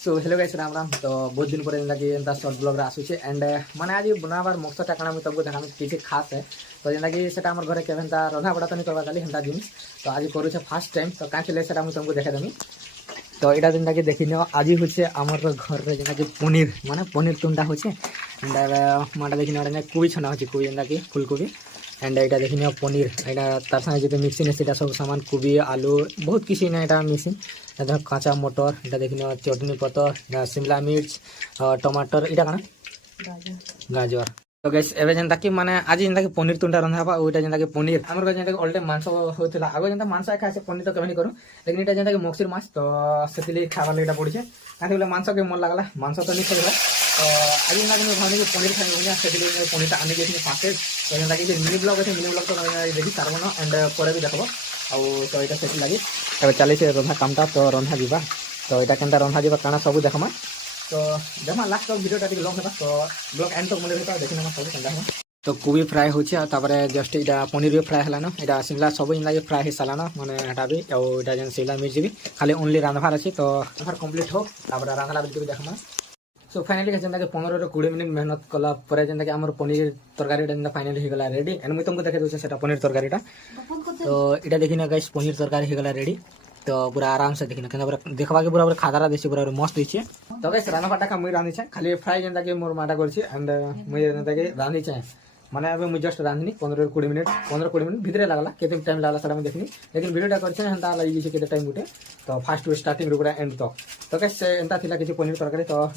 So hello guys Ram Ram. तो बहुत दिन पर जेनता कि एंता शॉर्ट ब्लॉग रे आसुचे एंड माने आज बनाबार मकसदटा काना मुई तुमको देखामी किछि खास है। तो जेनता कि सेटा हमर घरे केवेंता रंधा बड़ा तो नहीं करबा खाली हेंता जिनिस तो आज करूछे फर्स्ट टाइम तो काहे चले सेटा मुई तुमको देखा देमी। तो एटा जेनता कि देखिनो आज होछे हमर घर रे जेनता कि पनीर माने पनीर तुंडा होछे एंड माटा देखिनो एटा कोबी छना होछे कोबी जेनता कि फूलकोबी एंड एटा देखिनो पनीर एटा तार संगे जते मिक्सिंग है सेटा सब सामान कोबी आलू बहुत किछि ना एटा मिक्सिंग एटा काঁচা मटर एटा देखिनो चटनी पतर एटा शिमला मिर्च टमाटर एटा काना गाजर। तो गाइस एबे जेनता कि माने आज जेनता कि पनीर तुंडा रंधाबा ओइटा जेनता कि पनीर हमर घर जेनता कि ऑल टाइम मांस होतला आगो जेनता मांस खाय से पनीर तो कभी नहीं करू लेकिन एटा जेनता कि मक्सिर मास तो सेतिले खावा लेटा पड़िছে काहे बोले मांस के मन लागला मांस तो नहीं खाइला तो आज जेनता कि भावनी कि पनीर खाइ हो냐 सेतिले पनीरटा आनि गेथिन पाके तो जेनता कि मिनी ब्लॉग है मिनी ब्लॉग तो देखि सारबनो एंड ପରେ भी देखबो आउ तो एटा सेति लागि तबे चले से रंधा कामटा तो रंधा जीवा तो एटा केनता रंधा जीवा काना सब देखमा तो जमा लास्ट तक वीडियो टा लॉन्ग है तो ब्लॉग एंड तक मन देखिना सब केनता हो। तो कोबी फ्राई होछि आ तापरे जस्ट इटा पनीर भी फ्राई हलानो इटा शिमला सब इन लागि फ्राई हे सालानो माने हटा भी और इटा जन शिमला मिर्च भी खाली ओनली रांधबार अछि तो रांधबार कंप्लीट हो तापरे रांधला बिल भी देखमा। सो फाइनली जेनता कि 15 ରୁ 20 मिनिट मेहनत कला परे जेनता कि हमर पनीर तरकारी जेनता फाइनली हे गला रेडी एंड मुई तुमको देखे दोछ सेटा पनीर तरकारीटा तो इटा देखिना गाइस पनीर तरकारी हे गला रेडी तो पूरा आराम से देखिना केना पूरा देखबा के पूरा खादारा देसी पूरा मस्त दिछे। तो गाइस रांधबाटा का मुई रांधि छै खाली फ्राई जेनता कि मोर माटा करछि एंड मुई जेनता कि रांधि छै माने अबे मुई जस्ट रांधनी 15 ରୁ 20 मिनिट भितरे लागला केते टाइम लागला सेटा मैं देखनी लेकिन वीडियोटा करछे हंता लागि जे केते टाइम गुटे तो फास्ट टू स्टार्टिंग रू पूरा एंड तक तो गाइस एंता थिला कि पनीर तरकारी तो